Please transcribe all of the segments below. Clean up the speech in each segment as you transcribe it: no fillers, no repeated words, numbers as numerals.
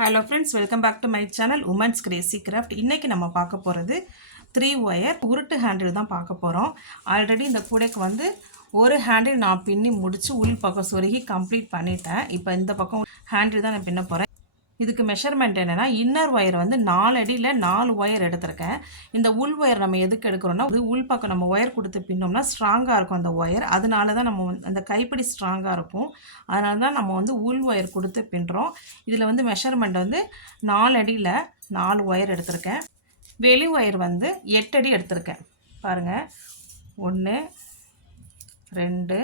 Hello friends, welcome back to my channel women's crazy craft. இன்றைக்கி நம்ம பார்க்க போகிறது 3 ஒயர் உருட்டு ஹேண்டில் தான் பார்க்க போகிறோம். ஆல்ரெடி இந்த கூடைக்கு வந்து ஒரு ஹேண்டில் நான் பின்னி முடித்து உள் பக்கம் சொருகி கம்ப்ளீட் பண்ணிட்டேன். இப்போ இந்த பக்கம் ஹேண்டில் தான் நான் பின்ன போகிறேன். இதுக்கு மெஷர்மெண்ட் என்னென்னா, இன்னர் ஒயர் வந்து 4 அடியில் 4 ஒயர் எடுத்திருக்கேன். இந்த உள் ஒயர் நம்ம எதுக்கு எடுக்கிறோன்னா, உள் பக்கம் நம்ம ஒயர் கொடுத்து பின்னோம்னா ஸ்ட்ராங்காக இருக்கும் அந்த ஒயர். அதனால தான் நம்ம அந்த கைப்பிடி ஸ்ட்ராங்காக இருக்கும். அதனால தான் நம்ம வந்து உள் ஒயர் கொடுத்து பின்னுறோம். இதில் வந்து மெஷர்மெண்ட் வந்து 4 அடியில் 4 ஒயர் எடுத்திருக்கேன். வெளி ஒயர் வந்து 8 அடி எடுத்திருக்கேன். பாருங்கள், 1 2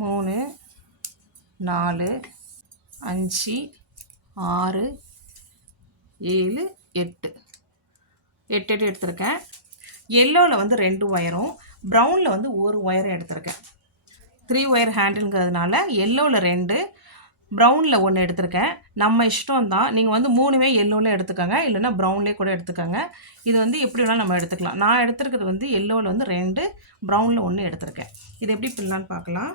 3 4 5 6 7 8 8 அடி எடுத்திருக்கேன். எல்லோவில் வந்து 2 ஒயரும், ப்ரௌனில் வந்து ஒரு ஒயரும் எடுத்திருக்கேன். 3 ஒயர் ஹேண்டிலுங்கிறதுனால எல்லோவில் 2, ப்ரௌனில் 1 எடுத்திருக்கேன். நம்ம இஷ்டம் தான். நீங்கள் வந்து 3மே எல்லோவில் எடுத்துக்கோங்க, இல்லைன்னா ப்ரௌன்லேயே கூட எடுத்துக்கோங்க. இது வந்து எப்படி வேணாலும் நம்ம எடுத்துக்கலாம். நான் எடுத்துருக்கிறது வந்து எல்லோவில் வந்து 2, ப்ரௌனில் 1 எடுத்திருக்கேன். இது எப்படி பின்னலான்னு பார்க்கலாம்.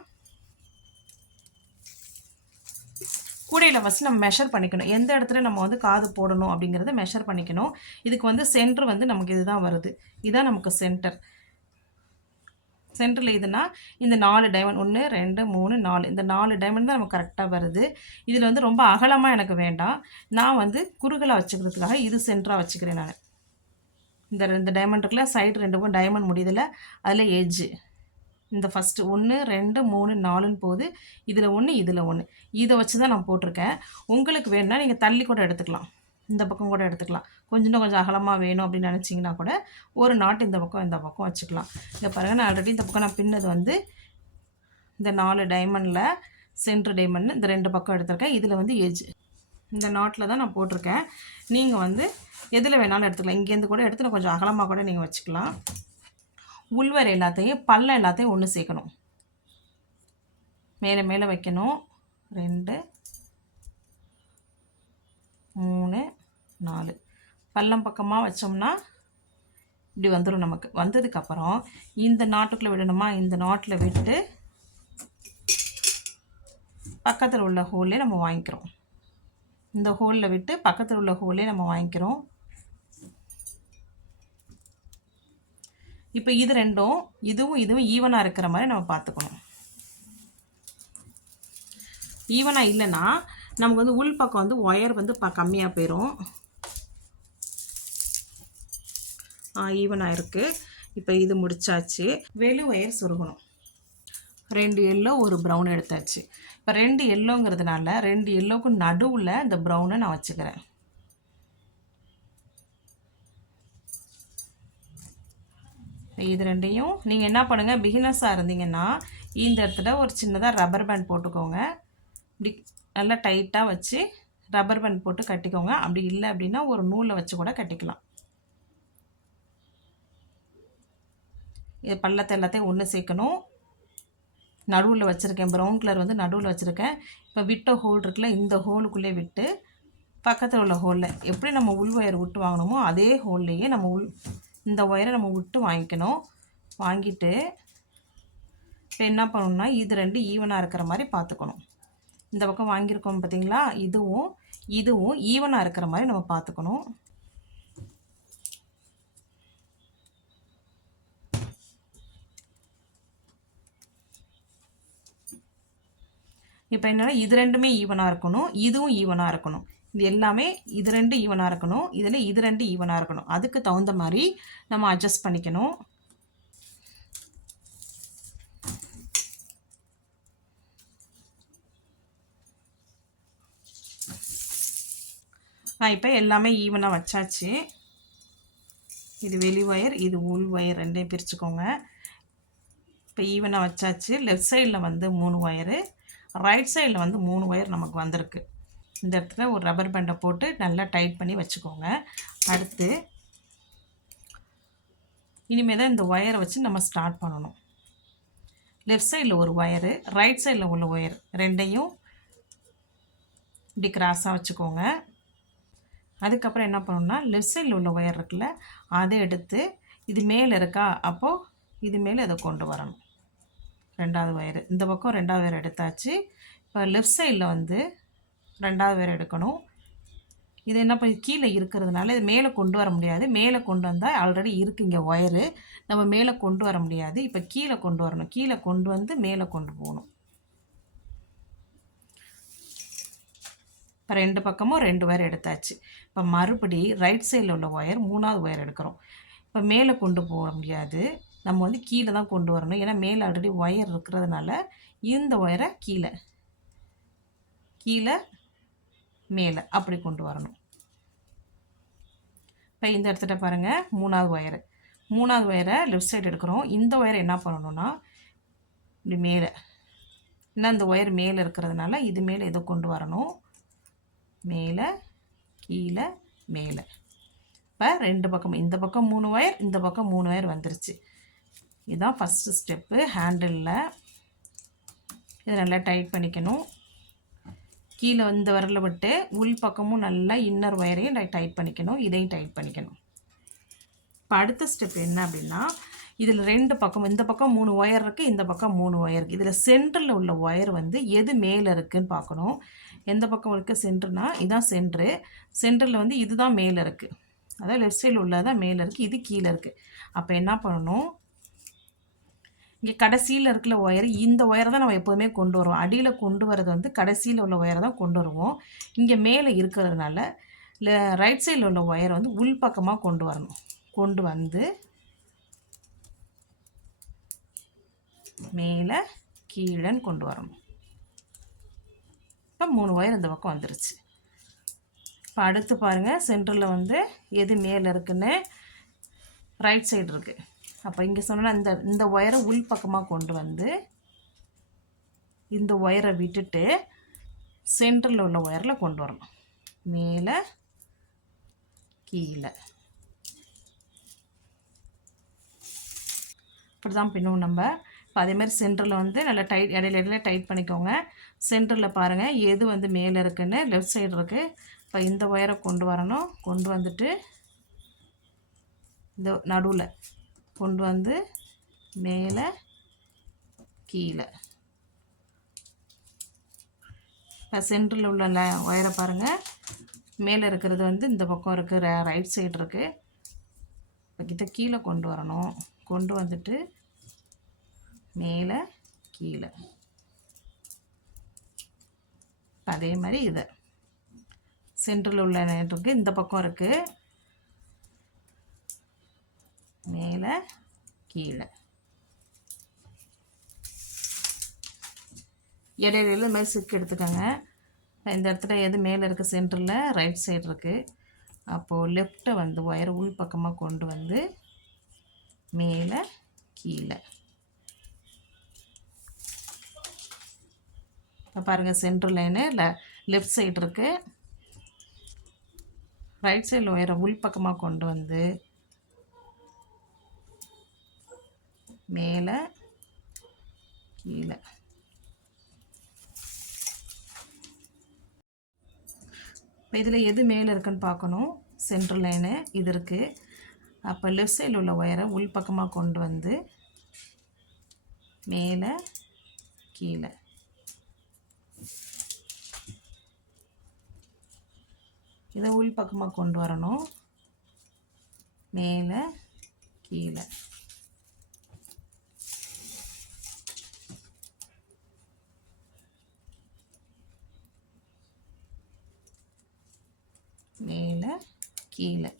கூடையில் ஃபஸ்ட்டு நம்ம மெஷர் பண்ணிக்கணும். எந்த இடத்துல நம்ம வந்து காது போடணும் அப்படிங்கிறத மெஷர் பண்ணிக்கணும். இதுக்கு வந்து சென்டர் வந்து நமக்கு இதுதான் வருது. இதுதான் நமக்கு சென்டர். சென்டரில் இதுனா இந்த 4 டைமண்ட் 1 2 3 4 இந்த 4 டைமண்ட் தான் நமக்கு கரெக்டாக வருது. இதில் வந்து ரொம்ப அகலமாக எனக்கு வேண்டாம். நான் வந்து குறுகலாக வச்சுக்கிறதுக்காக இது சென்டராக வச்சுக்கிறேன். நான் இந்த 2 டைமண்ட் இருக்குல்ல, சைடு 2க்கும் டைமண்ட் முடியுதில்ல, அதில் எட்ஜு இந்த ஃபஸ்ட்டு 1 2 3 4ன்னு போகுது. இதில் 1 இதில் 1 இதை வச்சு தான் நான் போட்டிருக்கேன். உங்களுக்கு வேணும்னா நீங்கள் தள்ளி கூட எடுத்துக்கலாம், இந்த பக்கம் கூட எடுத்துக்கலாம். கொஞ்சம் அகலமாக வேணும் அப்படின்னு நினச்சிங்கன்னா கூட ஒரு நாட்டு இந்த பக்கம் வச்சுக்கலாம். இங்கே பாருங்கள், நான் ஆல்ரெடி இந்த பக்கம் நான் பின்னது வந்து இந்த 4 டைமண்டில் சென்ட்ரு டைமண்ட் இந்த 2 பக்கம் எடுத்திருக்கேன். இதில் வந்து எஜ் இந்த நாட்டில் தான் நான் போட்டிருக்கேன். நீங்கள் வந்து எதில் வேணாலும் எடுத்துக்கலாம். இங்கேருந்து கூட எடுத்து நான் கொஞ்சம் அகலமாக கூட நீங்கள் வச்சுக்கலாம். உள்வர் எல்லாத்தையும் பல்ல எல்லாத்தையும் ஒன்று சேர்க்கணும். மேலே மேலே வைக்கணும். 2 3 4 பல்லம் பக்கமாக வச்சோம்னா இப்படி வந்துடும். நமக்கு வந்ததுக்கப்புறம் இந்த நாட்டுக்குள்ளே விடணுமா, இந்த நாட்டில் விட்டு பக்கத்தில் உள்ள ஹோல்லே நம்ம வாங்கிக்கிறோம். இந்த ஹோலில் விட்டு பக்கத்தில் உள்ள ஹோல்லே நம்ம வாங்கிக்கிறோம். இப்போ இது ரெண்டும் இதுவும் ஈவனாக இருக்கிற மாதிரி நம்ம பார்த்துக்கணும். ஈவனாக இல்லைன்னா நமக்கு வந்து உள் பக்கம் வந்து ஒயர் வந்து கம்மியாக போயிடும். ஈவனாக இருக்குது. இப்போ இது முடிச்சாச்சு. வெளி ஒயர் சொருகணும். 2 எல்லோ ஒரு ப்ரௌன் எடுத்தாச்சு. இப்போ 2 எல்லோங்கிறதுனால 2 எல்லோவுக்கு நடுவில் இந்த ப்ரௌனை நான் வச்சுக்கிறேன். இது ரெண்டையும் நீங்கள் என்ன பண்ணுங்கள், பிகினர்ஸாக இருந்தீங்கன்னா இந்த இடத்துல ஒரு சின்னதாக ரப்பர் பேண்ட் போட்டுக்கோங்க. இப்படி நல்லா டைட்டாக வச்சு ரப்பர் பேண்ட் போட்டு கட்டிக்கோங்க. அப்படி இல்லை அப்படின்னா ஒரு நூலில் வச்சு கூட கட்டிக்கலாம். இது பள்ளத்தை எல்லாத்தையும் ஒன்று சேர்க்கணும். நடுவில் வச்சுருக்கேன், ப்ரௌன் கலர் வந்து நடுவில் வச்சுருக்கேன். இப்போ விட்ட ஹோல் இருக்குல்ல, இந்த ஹோலுக்குள்ளே விட்டு பக்கத்தில் உள்ள ஹோலில் எப்படி நம்ம உள் ஒயர் விட்டு வாங்கினோமோ அதே ஹோல்லையே நம்ம இந்த ஒயரை நம்ம விட்டு வாங்கிக்கணும். வாங்கிட்டு இப்போ என்ன பண்ணணும்னா, இது 2 ஈவனாக இருக்கிற மாதிரி பார்த்துக்கணும். இந்த பக்கம் வாங்கியிருக்கோம் பார்த்தீங்களா, இதுவும் ஈவனாக இருக்கிற மாதிரி நம்ம பார்த்துக்கணும். இப்போ என்னென்னா, இது 2மே ஈவனாக இருக்கணும், இதுவும் ஈவனாக இருக்கணும். இது எல்லாமே இது 2 ஈவனாக இருக்கணும், இதில் இது 2 ஈவனாக இருக்கணும். அதுக்கு தகுந்த மாதிரி நம்ம அட்ஜஸ்ட் பண்ணிக்கணும். இப்போ எல்லாமே ஈவனாக வச்சாச்சு. இது வெளி ஒயர், இது உள் ஒயர், 2டையும் பிரிச்சுக்கோங்க. இப்போ ஈவனாக வச்சாச்சு. லெஃப்ட் சைடில் வந்து 3 ஒயரு, ரைட் சைடில் வந்து 3 ஒயர் நமக்கு வந்திருக்கு. இந்த இடத்துல ஒரு ரப்பர் பேண்டை போட்டு நல்லா டைட் பண்ணி வச்சுக்கோங்க. அடுத்து இனிமேல் தான் இந்த ஒயரை வச்சு நம்ம ஸ்டார்ட் பண்ணணும். லெஃப்ட் சைடில் ஒரு ஒயரு, ரைட் சைடில் உள்ள ஒயர் 2டையும் இப்படி கிராஸாக வச்சுக்கோங்க. அதுக்கப்புறம் என்ன பண்ணணும்னா, லெஃப்ட் சைடில் உள்ள ஒயர் இருக்குல்ல, அதை எடுத்து இது மேலே இருக்கா, அப்போது இது மேலே அதை கொண்டு வரணும். 2வது ஒயரு இந்த பக்கம் 2வது ஒயர் எடுத்தாச்சு. இப்போ லெஃப்ட் சைடில் வந்து ரெண்டாவது ஒயர் எடுக்கணும். இது என்ன பண்ணி கீழே இருக்கிறதுனால இது மேலே கொண்டு வர முடியாது. மேலே கொண்டு வந்தால் ஆல்ரெடி இருக்குது இங்கே ஒயரு, நம்ம மேலே கொண்டு வர முடியாது. இப்போ கீழே கொண்டு வரணும். கீழே கொண்டு வந்து மேலே கொண்டு போகணும். இப்போ 2 பக்கமும் 2 ஒயர் எடுத்தாச்சு. இப்போ மறுபடி ரைட் சைடில் உள்ள ஒயர் 3வது ஒயர் எடுக்கிறோம். இப்போ மேலே கொண்டு போக முடியாது, நம்ம வந்து கீழே தான் கொண்டு வரணும். ஏன்னா மேலே ஆல்ரெடி ஒயர் இருக்கிறதுனால இந்த ஒயரை கீழே கீழே மேலே அப்படி கொண்டு வரணும். இப்போ இந்த இடத்துல பாருங்கள் 3வது ஒயரை லெஃப்ட் சைடு எடுக்கிறோம். இந்த ஒயரை என்ன பண்ணணும்னா இப்படி மேலே, ஏன்னா இந்த ஒயர் மேலே இருக்கிறதுனால இது மேலே இதை கொண்டு வரணும். மேலே கீழே மேலே. இப்போ 2 பக்கம், இந்த பக்கம் 3 ஒயர், இந்த பக்கம் 3 ஒயர் வந்துருச்சு. இதுதான் ஃபஸ்ட்டு ஸ்டெப்பு. ஹேண்டிலில் இதை நல்லா டைட் பண்ணிக்கணும். கீழே இந்த விரலில் விட்டு உள் பக்கமும் நல்லா இன்னர் ஒயரையும் டைட் பண்ணிக்கணும். இதையும் டைட் பண்ணிக்கணும். இப்போ அடுத்த ஸ்டெப் என்ன அப்படின்னா, இதில் 2 பக்கம், இந்த பக்கம் 3 ஒயர் இருக்குது, இந்த பக்கம் 3 ஒயர் இருக்குது. இதில் சென்டரில் உள்ள ஒயர் வந்து எது மேலே இருக்குதுன்னு பார்க்கணும். எந்த பக்கம் இருக்குது சென்டர்னா இதுதான் சென்ட்ரு. சென்டரில் வந்து இதுதான் மேலே இருக்குது, அதாவது லெஃப்ட் சைடில் உள்ளதான் மேலே இருக்குது, இது கீழே இருக்குது. அப்போ என்ன பண்ணணும், இங்கே கடைசியில் இருக்கிற ஒயர், இந்த ஒயரை தான் நம்ம எப்போதுமே கொண்டு வருவோம். அடியில் கொண்டு வரது வந்து கடைசியில் உள்ள ஒயரை தான் கொண்டு வருவோம். இங்கே மேலே இருக்கிறதுனால ரைட் சைடில் உள்ள ஒயரை வந்து உள் பக்கமாக கொண்டு வரணும். கொண்டு வந்து மேலே கீழேன்னு கொண்டு வரணும். இப்போ 3 ஒயர் இந்த பக்கம் வந்துருச்சு. இப்போ அடுத்து பாருங்கள், சென்டரில் வந்து எது மேலே இருக்குன்னு ரைட் சைடு இருக்குது. அப்போ இங்கே சொன்னால் இந்த ஒயரை உள் பக்கமாக கொண்டு வந்து இந்த ஒயரை விட்டுட்டு சென்டரில் உள்ள ஒயரில் கொண்டு வரணும். மேலே கீழே இப்படி தான் பின்னும் நம்ம. இப்போ அதேமாதிரி சென்டரில் வந்து நல்லா டைட், இடையில டைட் பண்ணிக்கோங்க. சென்டரில் பாருங்கள் எது வந்து மேலே இருக்குன்னு லெஃப்ட் சைடு இருக்குது. இப்போ இந்த ஒயரை கொண்டு வரணும். கொண்டு வந்துட்டு இந்த நடுவில் கொண்டு வந்து மேலே கீழே. இப்போ சென்டரில் உள்ள ஒயரை பாருங்கள், மேலே இருக்கிறது வந்து இந்த பக்கம் இருக்குது, ரைட் சைடு இருக்குது. இப்போ இதை கீழே கொண்டு வரணும். கொண்டு வந்துட்டு மேலே கீழே. அதே மாதிரி இதை சென்டரில் உள்ள இருக்குது, இந்த பக்கம் இருக்குது, மேலே கீழே. இடையில மேலே சிக்கு எடுத்துக்கோங்க. இந்த இடத்துல எது மேலே இருக்குது, சென்டரில் ரைட் சைடு இருக்குது. அப்போது லெஃப்ட்டை வந்து ஒயரை உள் பக்கமாக கொண்டு வந்து மேலே கீழே. இப்போ பாருங்கள், சென்டர் லைனு லெஃப்ட் சைடு இருக்குது. ரைட் சைடில் ஒயரை உள் பக்கமாக கொண்டு வந்து மேலே கீழே. இப்போ இதில் எது மேலே இருக்குன்னு பார்க்கணும். சென்ட்ரல் லைனு இது இருக்குது. அப்போ லெஃப்ட் சைடில் உள்ள ஒயரை உள் பக்கமாக கொண்டு வந்து மேலே கீழே. இதை உள் பக்கமாக கொண்டு வரணும். மேலே கீழே. மேலே கீழே.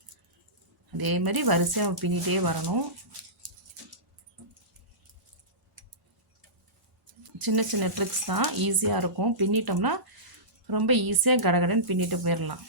அதே மாதிரி வரிசையாக பின்னிட்டே வரணும். சின்ன சின்ன ட்ரிக்ஸ் தான், ஈஸியாக இருக்கும். பின்னிட்டோம்னா ரொம்ப ஈஸியாக கடகடன்னு பின்னிட்டு போயிடலாம்.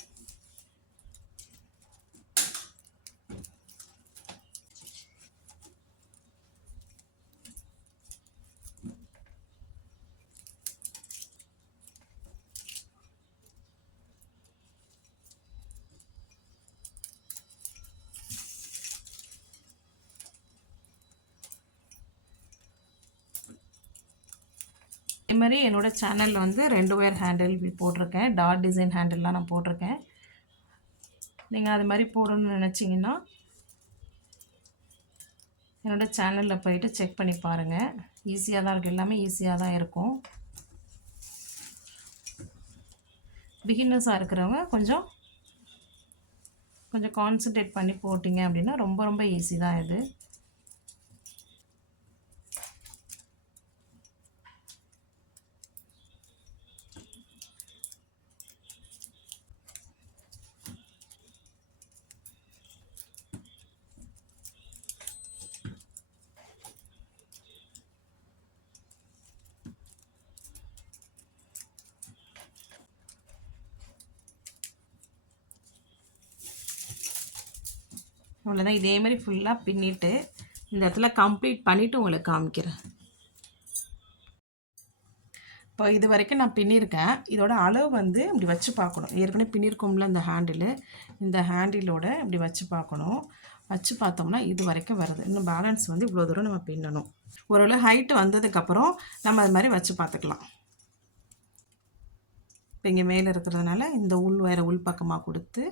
இதே மாதிரி என்னோடய சேனலில் வந்து 2 ஒயர் ஹேண்டில் போட்டிருக்கேன். டாட் டிசைன் ஹேண்டில்லாம் நான் போட்டிருக்கேன். நீங்கள் அது மாதிரி போடணும்னு நினச்சிங்கன்னா என்னோடய சேனலில் போயிட்டு செக் பண்ணி பாருங்கள். ஈஸியாக தான் இருக்குது, எல்லாமே ஈஸியாக தான் இருக்கும். பிகினர்ஸாக இருக்கிறவங்க கொஞ்சம் கொஞ்சம் கான்சன்ட்ரேட் பண்ணி போட்டிங்க அப்படின்னா ரொம்ப ரொம்ப ஈஸி தான் இது. அவ்வளோதான். இதே மாதிரி ஃபுல்லாக பின்னிட்டு இந்த இடத்துல கம்ப்ளீட் பண்ணிவிட்டு உங்களுக்கு காமிக்கிறேன். இப்போ இது வரைக்கும் நான் பின்னியிருக்கேன். இதோட அளவு வந்து இப்படி வச்சு பார்க்கணும். ஏற்கனவே பின்னிருக்கோம்ல இந்த ஹேண்டிலு, இந்த ஹேண்டிலோட இப்படி வச்சு பார்க்கணும். வச்சு பார்த்தோம்னா இது வரைக்கும் வருது. இன்னும் பேலன்ஸ் வந்து இவ்வளோ தூரம் நம்ம பின்னணும். ஓரளவு ஹைட்டு வந்ததுக்கப்புறம் நம்ம அது மாதிரி வச்சு பார்த்துக்கலாம். இப்போ இங்கே மேலே இருக்கிறதுனால இந்த உள் ஒயரை உள் பக்கமாக கொடுத்து,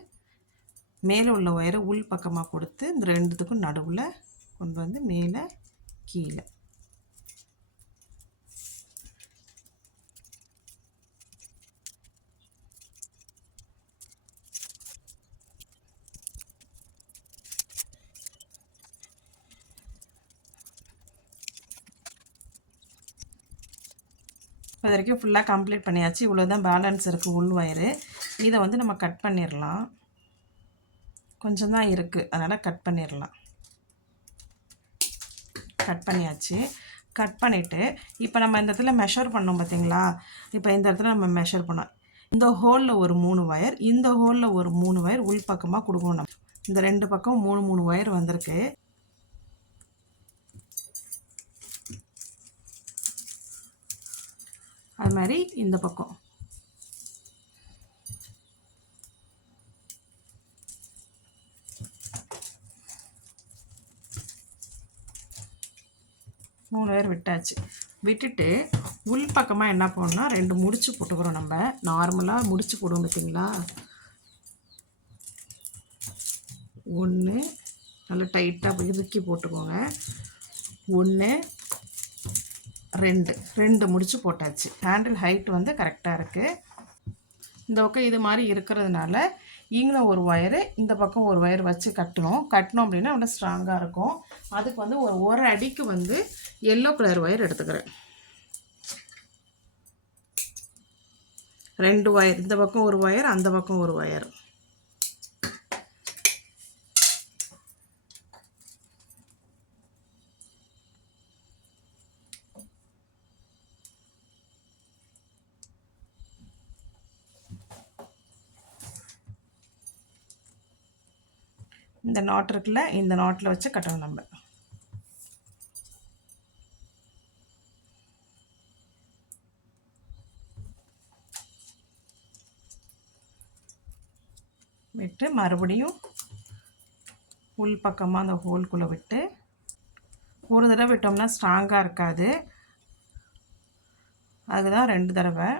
மேலே உள்ள ஒயரை உள் பக்கமாக கொடுத்து, இந்த ரெண்டுத்துக்கும் நடுவில் கொண்டு வந்து மேலே கீழே இது வரைக்கும் ஃபுல்லாக கம்ப்ளீட் பண்ணியாச்சு. இவ்வளோ தான் பேலன்ஸ் இருக்குது உள் ஒயரு. இதை வந்து நம்ம கட் பண்ணிடலாம். கொஞ்சம் தான் இருக்குது, அதனால் கட் பண்ணிடலாம். கட் பண்ணியாச்சு. கட் பண்ணிவிட்டு இப்போ நம்ம இந்த இடத்துல மெஷர் பண்ணோம் பார்த்தீங்களா? இப்போ இந்த இடத்துல நம்ம மெஷர் பண்ணோம். இந்த ஹோலில் ஒரு 3 ஒயர், இந்த ஹோலில் ஒரு 3 ஒயர் உள் பக்கமாக கொடுக்கணும். நம்ம இந்த 2 பக்கம் 3 ஒயர் வந்திருக்கு. அது மாதிரி இந்த பக்கம் மூணு ஒயர் விட்டாச்சு. விட்டுட்டு உள் பக்கமாக என்ன பண்ணோம்னா 2 முடிச்சு போட்டுக்கிறோம். நம்ம நார்மலாக முடிச்சு போடுவோம் பார்த்தீங்களா? 1 நல்லா டைட்டாக இறுக்கி போட்டுக்கோங்க. 1 2 முடிச்சு போட்டாச்சு. ஹேண்டில் ஹைட் வந்து கரெக்டாக இருக்குது. இந்த பக்கம் இது மாதிரி இருக்கிறதுனால இங்கே ஒரு ஒயரு, இந்த பக்கம் ஒரு ஒயர் வச்சு கட்டணும் அப்படின்னா அவ்வளோ ஸ்ட்ராங்காக இருக்கும். அதுக்கு வந்து ஒரு அடிக்கு வந்து எல்லோ கலர் ஒயர் எடுத்துக்கிறேன். 2 ஒயர், இந்த பக்கம் ஒரு ஒயர், அந்த பக்கம் ஒரு ஒயர். இந்த நாட் இருக்குல்ல, இந்த நாட்டில் வச்சு கட்டணும் நம்ம. விட்டு மறுபடியும் உள் பக்கமாக அந்த ஹோல்குள்ளே விட்டு ஒரு தடவை விட்டோம்னா ஸ்ட்ராங்காக இருக்காது. அதுதான் 2 தடவை.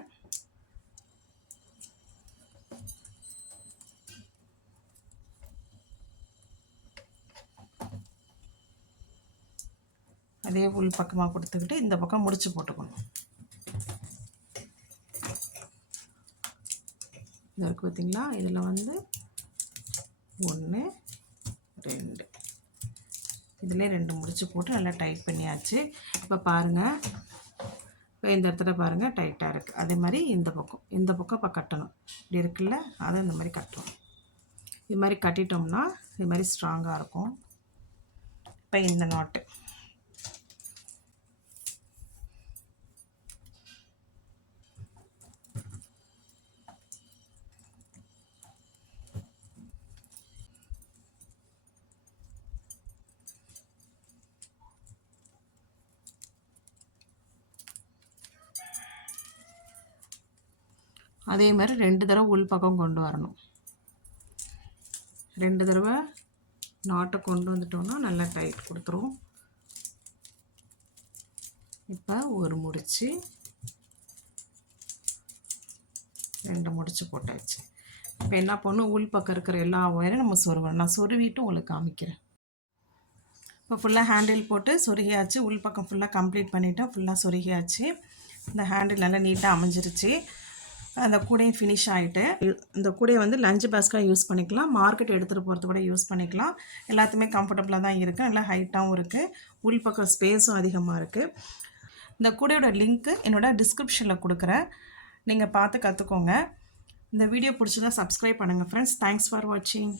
அதே உள் பக்கமாக கொடுத்துக்கிட்டு இந்த பக்கம் முடிச்சு போட்டுக்கணும். இது இருக்குது பார்த்திங்களா? இதில் வந்து 1 2 இதிலே 2 முடிச்சு போட்டு நல்லா டைட் பண்ணியாச்சு. இப்போ பாருங்கள், இப்போ இந்த இடத்துல பாருங்கள் டைட்டாக இருக்குது. அதே மாதிரி இந்த பக்கம் இப்போ கட்டணும். இப்படி இருக்குல்ல, அதை இந்த மாதிரி கட்டணும். இது மாதிரி கட்டிட்டோம்னா இது மாதிரி ஸ்ட்ராங்காக இருக்கும். இப்போ இந்த நாட்டு அதே மாதிரி 2 தடவை உள் பக்கம் கொண்டு வரணும். 2 தடவை நாட்டை கொண்டு வந்துட்டோம்னா நல்லா டைட் கொடுத்துரும். இப்போ ஒரு முடிச்சு 2 முடிச்சு போட்டாச்சு. இப்போ என்ன பண்ணணும், உள் பக்கம் இருக்கிற எல்லா ஒயரும் நம்ம சொருவணும். நான் சொருவிட்டு உங்களுக்கு காமிக்கிறேன். இப்போ ஃபுல்லாக ஹேண்டில் போட்டு சொருகியாச்சு. உள் பக்கம் ஃபுல்லாக கம்ப்ளீட் பண்ணிவிட்டேன். ஃபுல்லாக சொருகியாச்சு. இந்த ஹேண்டில் நல்லா நீட்டாக அமைஞ்சிருச்சு. அந்த கூடையும் ஃபினிஷ் ஆகிட்டு, இந்த கூடையை வந்து லஞ்ச் பேஸ்க்காக யூஸ் பண்ணிக்கலாம், மார்க்கெட் எடுத்துகிட்டு போகிறது கூட யூஸ் பண்ணிக்கலாம். எல்லாத்துமே கம்ஃபர்டபுளாக தான் இருக்குது, நல்லா ஹைட்டாகவும் இருக்குது, உள் பக்கம் ஸ்பேஸும் அதிகமாக இருக்குது. இந்த கூடையோட லிங்க்கு என்னோடய டிஸ்கிரிப்ஷனில் கொடுக்குறேன், நீங்கள் பார்த்து கற்றுக்கோங்க. இந்த வீடியோ பிடிச்சதா சப்ஸ்கிரைப் பண்ணுங்கள் ஃப்ரெண்ட்ஸ். தேங்க்ஸ் ஃபார் வாட்சிங்.